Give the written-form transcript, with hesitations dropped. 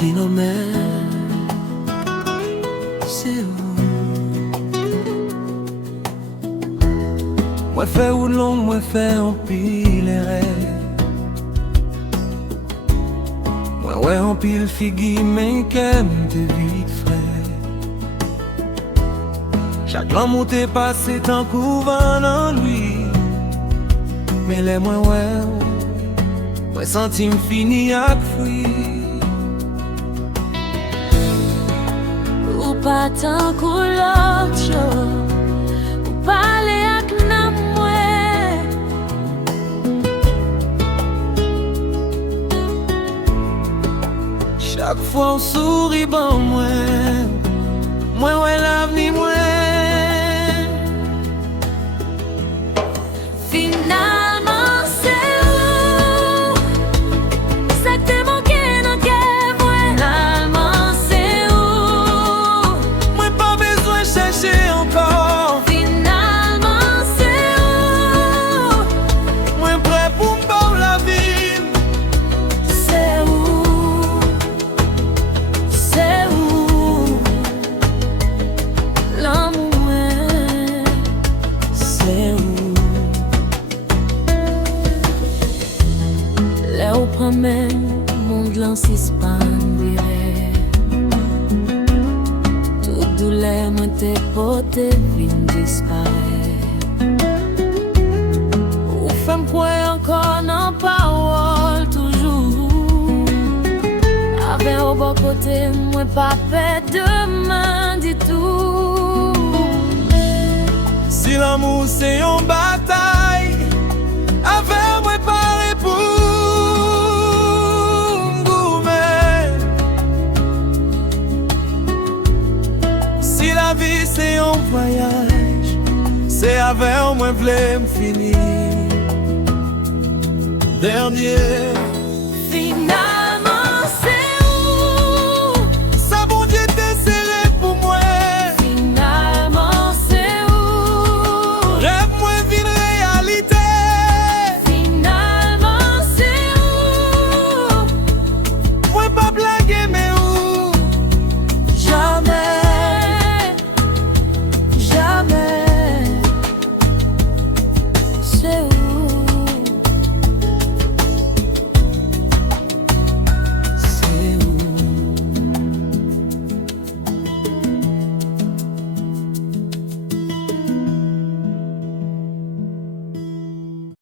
j'écris nos mains, c'est où? Moi fait ou long, moi fait en pile les rêves. Moi ouais en pile figui, mais qu'aime te vite frère. Chaque grand monté passé tant couvant en lui. Mais les moins ouais, moi senti m'fini à fruit. Ou pas tant que l'autre, ou parler avec nam moi. Chaque fois on sourit bon moi ouais l'avenir moi. Finalement c'est où? Ça que t'es manqué dans qu'est moi. Finalement c'est où? Moi pas besoin chercher encore. Finalement c'est où? Moi prêt pour m'bar la vie. C'est où? C'est où? L'amour, c'est où? Là où promène monde l'ansispan viré. Toute douleur moi t'es porté vin disparaître. Ou femme croire encore dans parole toujours. Avec au bon côté moi pas fait demain du tout. Si l'amour c'est une bataille, avec moi parler pour m'goumer. Si la vie c'est un voyage, c'est avec moi v'lais m'finir. Dernier